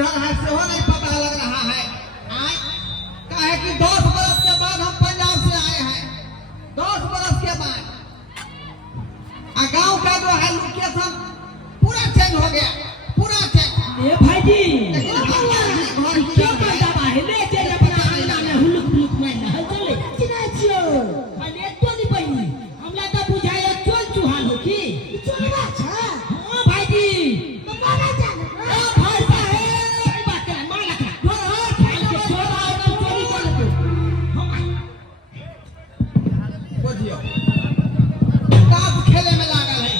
किधर है सेहो नहीं पता लग रहा है। काहे कि 10 बरस के बाद हम पंजाब से आए हैं, 10 बरस के बाद। गांव का जो है लोकेशन पूरा चेंज हो गया, पूरा चेंज। ए भाई जी लेकिन क्यों पंजाब आए ले जे अपना आईना में हुलुक हुलुक में ना चले चिना छियो अने तो नहीं पई हमरा तो बुझाया चोल चुहान हो की चोलवा छ हां भाई जी तो मारा जाने ओ भाई साहब बात कर मार लखा घर खाल के चोरा और चोरी कर ले बुझियो ताश खेले में लागल है।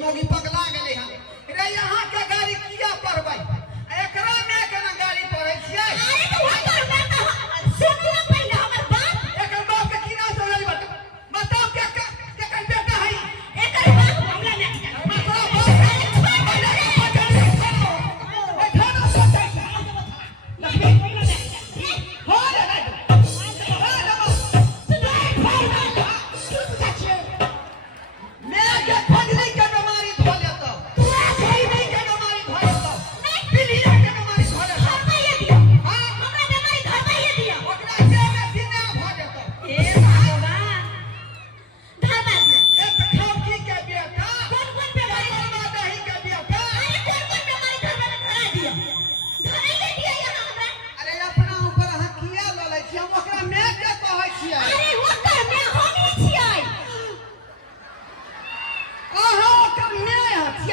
मोगी पगला गेले हैं रे यहाँ के गाड़ी किया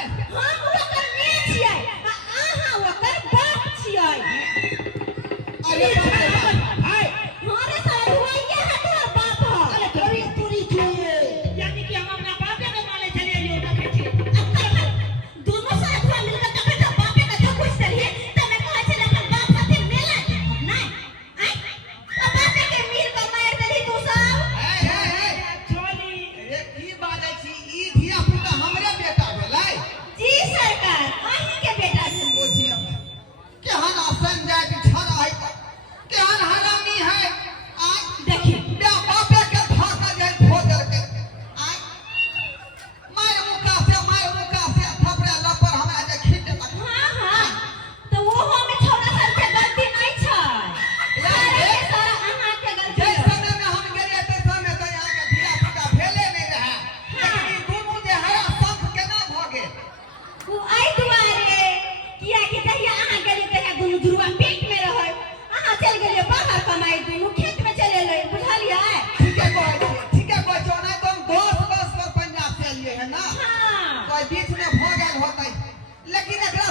हम ओकर माय छियै आ अहाँ ओकर बाप छियै अरे बाप रे बाप। भाई हमारे साथ हुआ ये है तोहर बाप है अरे थोड़ी पूरी चाहिए यानी कि हम अपना बापे के माने चले लियो देखे छी दोनों साथ हुआ मिलकर कभी तो बापे का जो कुछ करिए तो मैं कहा चले अपन बाप साथे मेला नहीं आई अब बापे के मीर को मार देली तू सब हे चोली अरे की बाजै छी ई धिया पुता हमरे बेटा भेलै जी सरकार अहीं के बेटा छै ओ धिया केहन आसन जाय के छरा है केहन हरामी है आय देखिए बे बापे के धोखा जाय भोजल के आय माय मुका से थपड़े लपर हमरा जे खींच तक हां हां तो वो में छोरा सब के गलती नहीं छै सारा के सारा अहाँ के गलती जै है। समय में हम गेलियै तै समय तो यहाँ के धिया पुता भेले नहीं रहे लेकिन ई दुनू जे है संख केना भ गेल उ आई दुआरे किया कि कहिया अहाँ गेली तहिया दुनू जुड़वा पेट में रहै अहाँ चल गेलियै बाहर कमाई दुनू खेत में चले ले बुझलियै ठीके कहै छै ओना तुम 10 पर पंजाब से एलियै है ना हां कोई बीच में भ गेल होतै लेकिन एकरा